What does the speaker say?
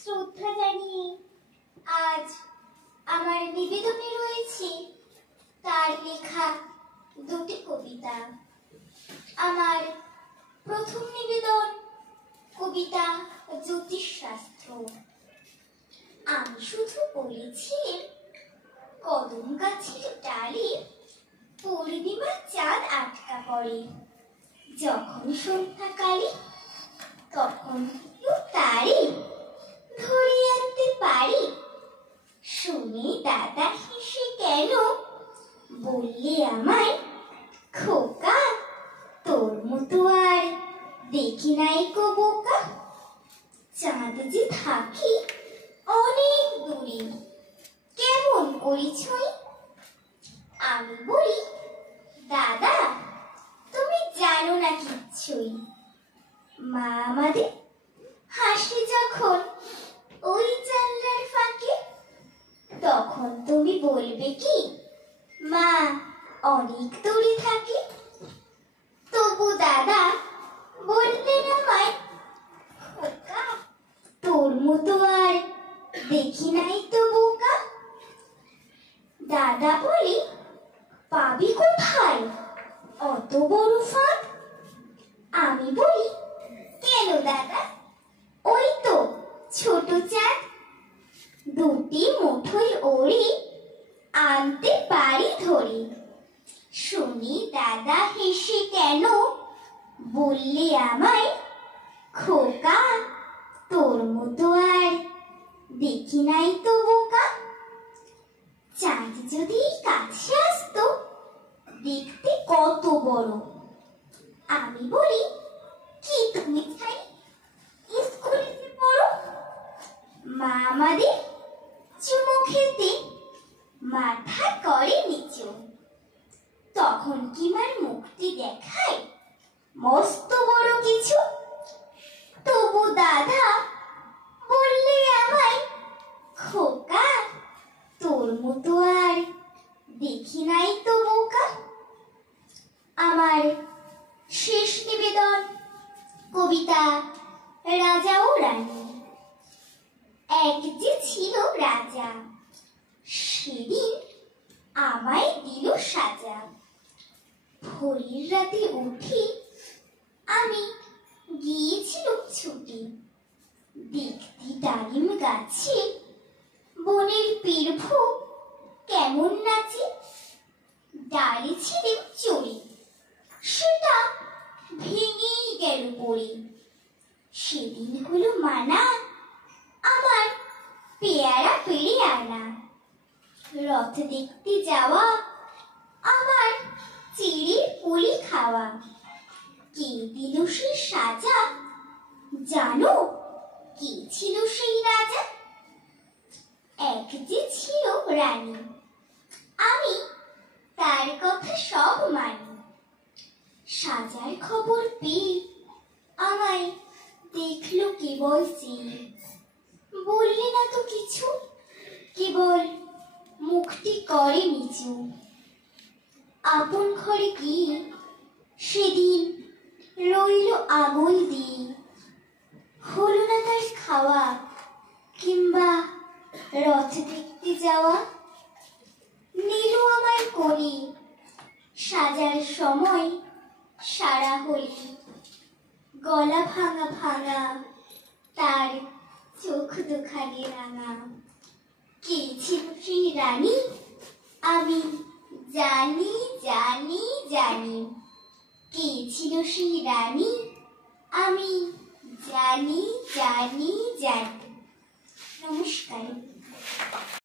শ্রদ্ধা জানিয়ে আজ আমার নিবেদনে রয়েছে তার লেখা দুটি কবিতা। আমার প্রথম নিবেদন কবিতা জ্যোতিষশাস্ত্র। আমি শুধু বলেছি কদম গাছের ডালে পূর্ণিমার চাঁদ আটকা পড়ে, যখন সন্ধ্যাকালে তখন তারে ধরে আনতে পারি। শুনে দাদা হেসে কেন বললে আমায়, খোকা তোর মতো আর দেখি নাই কো বোকা। চাঁদ যে থাকি অনেক দূরে, কেমন করিছই? আমি বলি, দাদা তুমি জানো না কিচ্ছুই। মা আমাদের হাসে যখন ওই জানলার ফাঁকে, তখন তুমি বলবে কি মা অনেক দূরে থাকে। তবু দাদা বললেন আমায়, খোকা তোর মতো আর দেখি নাই তো বোকা। দাদা বলে, পাবি কোথায় অত বড় ফাঁক? আমি বলি, কেন দাদা ওই তো ছোট চাঁদ, দুটি মুঠোয় ওড়ে আনতে পারি ধরে। শুনি দাদা হেসে কেন বললে আমায়, খোকা তোর মতো আর দেখি নাই তো বোকা। চাঁদ যদি কাছে আসতো দেখতে কত বড়। আমি বলি, কি তুমি চাই স্কুলে পড়ো? মা আমাদের চুমু খেতে মাথা করে নিচু, তখন কি মার মুখটি দেখায় মস্ত বড় কিছু। তবু দাদা বললে আমায়, খোকা তোর মতো আর দেখি নাই তো বোকা। আমার শেষ নিবেদন কবিতা রাজা ও রানী। এক যে ছিল রাজা, সেদিন আমায় দিল সাজা। ভোরের রাতে উঠি আমি গিয়েছিলাম ছুটি, দেখতে ডালিম গাছে বনের পীরভু কেমন নাচে। ডালে ছিলেন চড়ে, সেটা ভেঙেই গেল পড়ে। সেদিন হলো মানা আমার পেয়ারা পেড়ে আনা। রথ দেখতে যাওয়া আমার চিড়ের পুলি খাওয়া। কে দিল সে সাজা জানো, কে ছিল সেই রাজা? এক যে ছিল রানী, আমি তার কথা সব মানি। সাজার খবর পেয়ে আমায় দেখলো কেবল চেয়ে, বললে না তো কিছু, কেবল মুখটি করে নিচু। আপন ঘরে গিয়ে সেদিন রইল আগুন দিয়ে, হলো না তার খাওয়া কিংবা রথ দেখতে যাওয়া। নিল আমায় করে সাজার সময় সারা হলি, গলা ভাঙা ভাঙা তার চোখ দুখানি রাঙা। কে ছিল সেই রানী আমি জানি জানি জানি। কে ছিল সেই রানী আমি জানি জানি জানি। নমস্কার।